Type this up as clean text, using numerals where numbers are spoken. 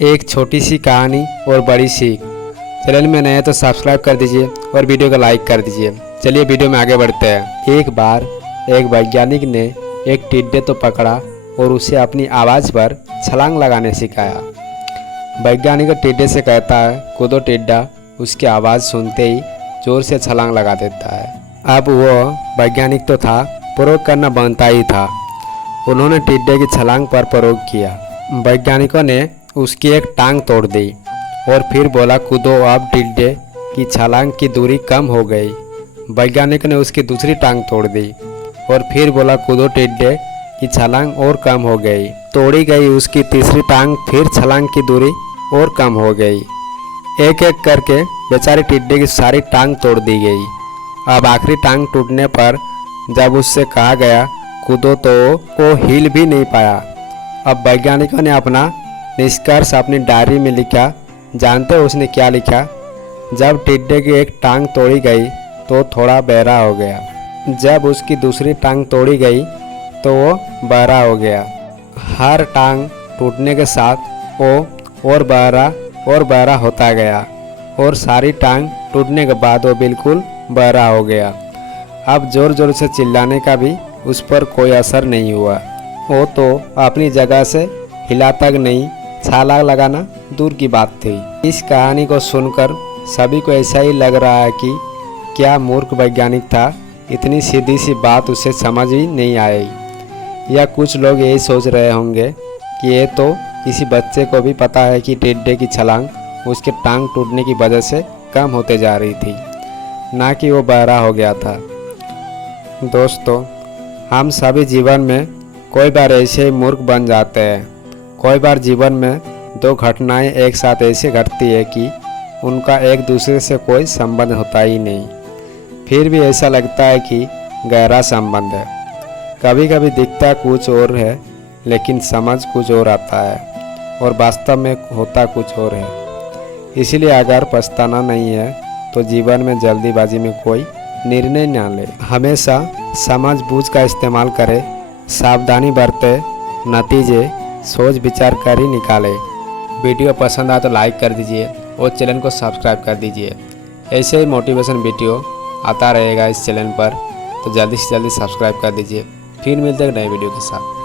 एक छोटी सी कहानी और बड़ी सीख। चैनल में नए तो सब्सक्राइब कर दीजिए और वीडियो को लाइक कर दीजिए। चलिए वीडियो में आगे बढ़ते हैं। एक बार एक वैज्ञानिक ने एक टिड्डे तो पकड़ा और उसे अपनी आवाज़ पर छलांग लगाने सिखाया। वैज्ञानिक टिड्डे से कहता है, कूदो टिड्डा। उसकी आवाज़ सुनते ही जोर से छलांग लगा देता है। अब वो वैज्ञानिक तो था, प्रयोग करना बनता ही था। उन्होंने टिड्डे की छलांग पर प्रयोग किया। वैज्ञानिकों ने उसकी एक टांग तोड़ दी और फिर बोला, कूदो। अब टिड्डे की छलांग की दूरी कम हो गई। वैज्ञानिक ने उसकी दूसरी टांग तोड़ दी और फिर बोला, कूदो। टिड्डे की छलांग और कम हो गई। तोड़ी गई उसकी तीसरी टांग, फिर छलांग की दूरी और कम हो गई। एक एक करके बेचारे टिड्डे की सारी टांग तोड़ दी गई। अब आखिरी टांग टूटने पर जब उससे कहा गया कूदो तो वो हिल भी नहीं पाया। अब वैज्ञानिकों ने अपना निष्कर्ष अपनी डायरी में लिखा। जानते हो उसने क्या लिखा? जब टिड्डे की एक टांग तोड़ी गई तो थोड़ा बहरा हो गया। जब उसकी दूसरी टांग तोड़ी गई तो वो बहरा हो गया। हर टांग टूटने के साथ वो और बहरा होता गया और सारी टांग टूटने के बाद वो बिल्कुल बहरा हो गया। अब ज़ोर ज़ोर से चिल्लाने का भी उस पर कोई असर नहीं हुआ। वो तो अपनी जगह से हिला तक नहीं, छलांग लगाना दूर की बात थी। इस कहानी को सुनकर सभी को ऐसा ही लग रहा है कि क्या मूर्ख वैज्ञानिक था, इतनी सीधी सी बात उसे समझ ही नहीं आई। या कुछ लोग यही सोच रहे होंगे कि ये तो किसी बच्चे को भी पता है कि टिड्डे की छलांग उसके टांग टूटने की वजह से कम होते जा रही थी, ना कि वो बहरा हो गया था। दोस्तों, हम सभी जीवन में कोई बार ऐसे ही मूर्ख बन जाते हैं। कोई बार जीवन में दो घटनाएं एक साथ ऐसे घटती है कि उनका एक दूसरे से कोई संबंध होता ही नहीं, फिर भी ऐसा लगता है कि गहरा संबंध है। कभी कभी दिखता कुछ और है लेकिन समझ कुछ और आता है और वास्तव में होता कुछ और है। इसीलिए अगर पछताना नहीं है तो जीवन में जल्दीबाजी में कोई निर्णय न ले। हमेशा समझ बूझ का इस्तेमाल करें, सावधानी बरते, नतीजे सोच विचार कर ही निकाले। वीडियो पसंद आए तो लाइक कर दीजिए और चैनल को सब्सक्राइब कर दीजिए। ऐसे ही मोटिवेशन वीडियो आता रहेगा इस चैनल पर, तो जल्दी से जल्दी सब्सक्राइब कर दीजिए। फिर मिलते हैं नए वीडियो के साथ।